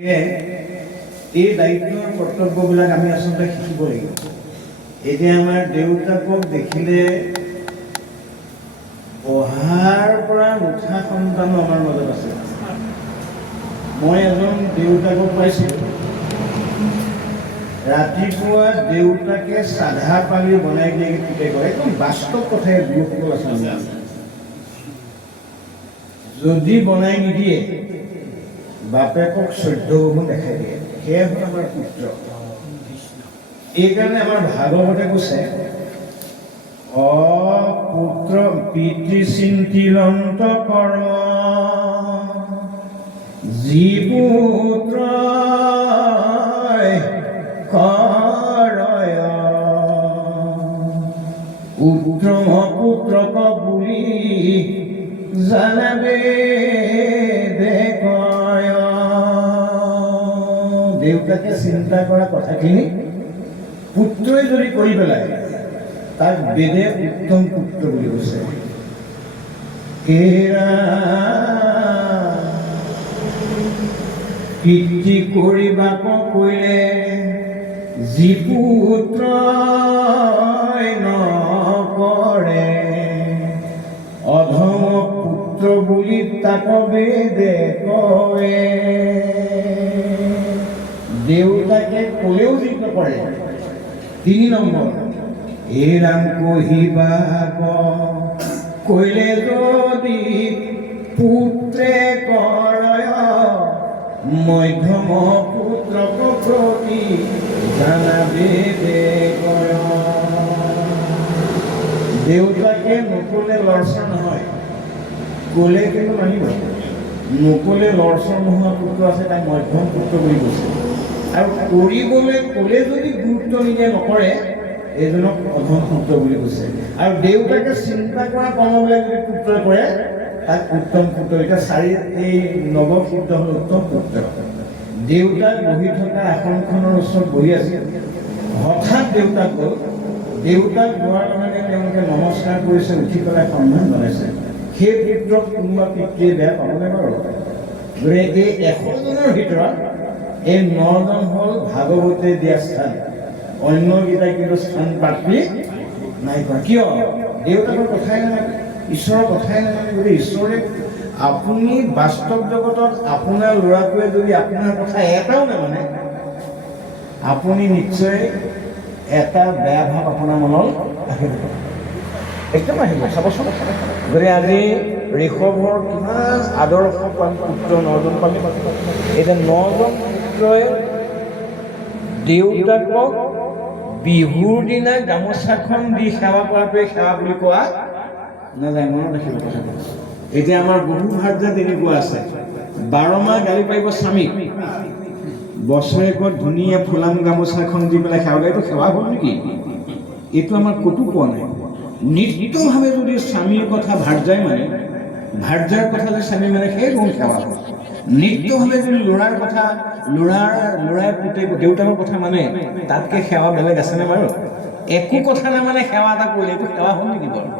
এই দায়িত্বৰ কৰ্তব্যবিলাক আমি আচলতে শিকিব লাগিব। এতিয়া আমাৰ দেউতাকক দেখিলে পঢ়াৰ পৰা নুঠা সন্তানো আমাৰ মাজত আছে। মই এজন দেউতাকক পাইছিলোঁ, ৰাতিপুৱা দেউতাকে চাধা পানী বনাই দিয়ে পিতে কৰে, একদম বাস্তৱ কথাই দুখসকল আছে। যদি বনাই নিদিয়ে বাপেকক 14 গুণ দেখাই দিয়ে, সেয়া হ'ল আমাৰ পুত্ৰ। এইকাৰণে আমাৰ ভাগৱতে কৈছে, পুত্ৰ পিতৃচিন্তিলন্ত কৰ্ম যি পুত্ৰ কৰয় পুত্ৰম পুত্ৰক বুলি জানাবে কয়। দেউতাকে চিন্তা কৰা কথাখিনি পুত্ৰই যদি কৰি পেলায় তাক বেদে উত্তম পুত্ৰ বুলি কৈছে। পিতৃ কৰিবাক কৰিলে যি পুত্ৰ নকৰে অধম পুত্ৰ বুলি তাক বেদে কয়। দেউতাকে ক'লেও যি নকৰে। 3 নম্বৰ, এই ৰাম কহিবাক কৈলে যদি পুত্ৰে কৰয় মধ্যম পুত্ৰক প্ৰতি জানাবে কয়। দেউতাকে নকলে লৰচৰ নহয়, ক'লে কিন্তু মানিব। নকলে লৰচৰ নোহোৱা পুত্ৰ আছে, তাক মধ্যম পুত্ৰ বুলি কৈছে। আৰু কৰিবলৈ ক'লে যদি গুৰুত্ব নিদিয়ে নকৰে, এইজনক অধম পুত্ৰ বুলি কৈছে। আৰু দেউতাকে চিন্তা কৰা কৰ্মবিলাক যদি পুত্ৰই কৰে তাক উত্তম পুত্ৰ। এতিয়া এই নৱসিদ্ধ হ'ল উত্তম পুত্ৰ। দেউতাক বহি থকা আসনখনৰ ওচৰত বহি আছিল, হঠাৎ দেউতাক গ'ল। দেউতাক যোৱাৰ লগে তেওঁলোকে নমস্কাৰ কৰিছে, উঠি পেলাই সন্মান জনাইছে। সেই পুত্ৰক কোনোবা পিতৃয়ে বেয়া পাবনে বাৰু? গতিকে এই 100 জনৰ ভিতৰত এই 9 জন হ'ল ভাগৱতে দিয়া স্থান। অন্যকেইটাই কিন্তু স্থান প্ৰাপ্তি নাই কৰা। কিয়? দেউতাকৰ কথাই নামানে, ঈশ্বৰৰ কথাই নামানে। গতিকে ঈশ্বৰে আপুনি বাস্তৱ জগতত আপোনাৰ ল'ৰাটোৱে যদি আপোনাৰ কথা এটাও নামানে, আপুনি নিশ্চয় এটা বেয়া ভাৱ আপোনাৰ মনত আহিব, একদম আহিব। চাবচোন, গতিকে আজি ঋষভৰ কিমান আদৰ্শৱান পুত্ৰ 9 জন পালে। এতিয়া 9 জন পুত্ৰই দেউতাকক বিহুৰ দিনা গামোচাখন দি সেৱা কৰাটোৱে সেৱা বুলি কোৱা নাযায়। মনত ৰাখিব কথাটো। এতিয়া আমাৰ বহু ভাগ যে তেনেকুৱা আছে, 12 মাহ গালি পাৰিব স্বামীক, বছৰেকত ধুনীয়া ফুলাম গামোচাখন দি পেলাই সেৱা কৰে। এইটো সেৱা হ'ল নেকি? এইটো আমাৰ ক'তো পোৱা নাই। নিত্যভাৱে যদি স্বামীৰ কথা ভাৰ্যাই মানে, ভাৰ্যাৰ কথা যদি স্বামী মানে, সেই গুণ সেৱা হ'ল। নিত্যভাৱে যদি ল'ৰাৰ কথা ল'ৰাই দেউতাকৰ কথা মানে, তাতকে সেৱা বেলেগ আছেনে বাৰু? একো কথা নামানে সেৱা এটা কৰিলে এইটো সেৱা হ'ল নেকি বাৰু?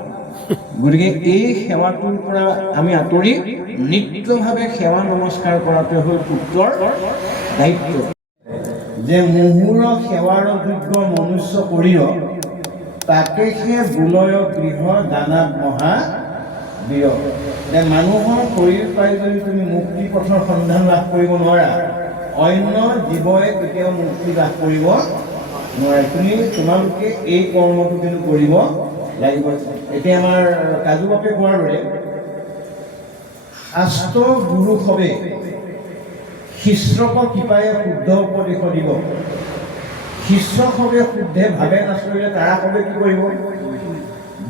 গতিকে এই সেৱাটোৰ পৰা আমি আঁতৰি নিত্যভাৱে সেৱা নমস্কাৰ কৰাটোৱে হ'ল পুত্ৰৰ দায়িত্ব। যে মুহুৰ সেৱাৰ যোগ্য মনুষ্য কৰিয় তাকে সে বুলয় গৃহ দানাত মহা বীৰ। যে মানুহৰ শৰীৰ পাই যদি তুমি মুক্তি পথৰ সন্ধান লাভ কৰিব নোৱাৰা, অন্য জীৱই কেতিয়াও মুক্তি লাভ কৰিব নোৱাৰে। তোমালোকে এই কৰ্মটো কিন্তু কৰিব লাগিব। এতিয়া আমাৰ কাজু বাপে কোৱাৰ দৰে, শাস্ত্ৰ গুৰু সবে শিষ্যক কৃপায়ে শুদ্ধ উপদেশ দিব। শিষ্য সবে শুদ্ধে ভাৱে নাচৰিলে তাৰা সবে কি কৰিব?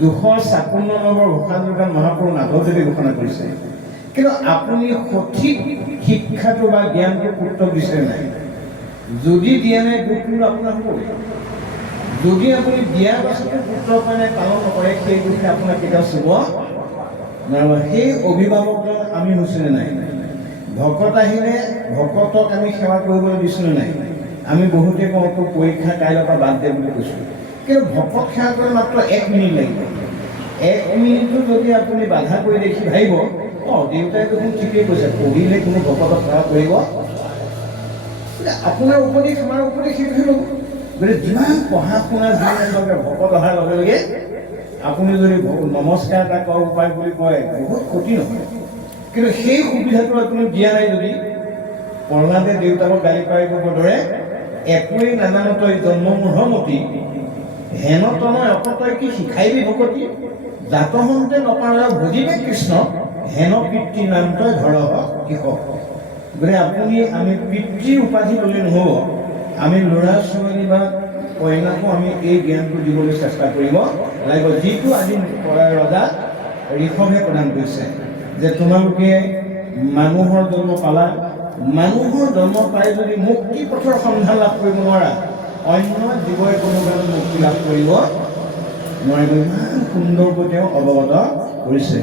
256 নম্বৰ ঘোষণা যোগান মহাপুৰুষ মাধৱদেৱে ঘোষণা কৰিছে। কিন্তু আপুনি সঠিক শিক্ষাটো বা জ্ঞানটো পুত্ৰক দিছে নাই? যদি দিয়া নাই, দুখটো আপোনাৰ হ'ব। যদি আপুনি দিয়াৰ পাছতো পুত্ৰৰ কাৰণে পালন নকৰে, সেই দুখে আপোনাক কেতিয়াও চুব নোৱাৰিব। সেই অভিভাৱকজন আমি হৈছোনে নাই? ভকত আহিলে ভকতক আমি সেৱা কৰিবলৈ দিছোনে নাই? আমি বহুতে কওঁ পৰীক্ষা কাইলৈৰ পৰা বাদ দে বুলি কৈছোঁ। কিন্তু ভকত সেৱা কৰি মাত্ৰ 1 মিনিট লাগিব। 1 মিনিটটো যদি আপুনি বাধা কৰি দেখি ভাবিব, দেউতাই দেখোন ঠিকেই কৈছে, পঢ়িলে কোনো ভকতক সেৱা কৰিব আপোনাৰ উপদেশ আমাৰ উপদেশ সেইটোহে ল'ব। গতিকে যিমান পঢ়া শুনা যিমানকে ভকত অহাৰ লগে লগে আপুনি যদি নমস্কাৰ এটা কৰা উপায় বুলি কয় বহুত ক্ষতি নহয়, কিন্তু সেই সুবিধাটো আপুনি দিয়া নাই যদি প্ৰহ্লাদে দেউতাকক গালি পাৰিবৰ দৰে একোৱেই নাজানো তই জন্মমূঢ়মতি হেন তনয় অকতই কি শিকাইবি ভকতি জাতহন্তে নপাৰা ভজিবে কৃষ্ণ হেন পিতৃ নাম তই ধৰ কৃষক। গতিকে আপুনি আমি পিতৃ উপাধি ল'লে নহ'ব, আমি ল'ৰা ছোৱালী বা কইনাকো আমি এই জ্ঞানটো দিবলৈ চেষ্টা কৰিব লাগিব, যিটো আজি ৰজা ঋষভে প্ৰদান কৰিছে যে তোমালোকে মানুহৰ জন্ম পালা, মানুহৰ জন্ম পাই যদি মুক্তি পথৰ সন্ধান লাভ কৰিব নোৱাৰা অন্য জীৱই কোনো কাৰণে মুক্তি লাভ কৰিব নোৱাৰিব। ইমান সুন্দৰকৈ তেওঁ অৱগত কৰিছে।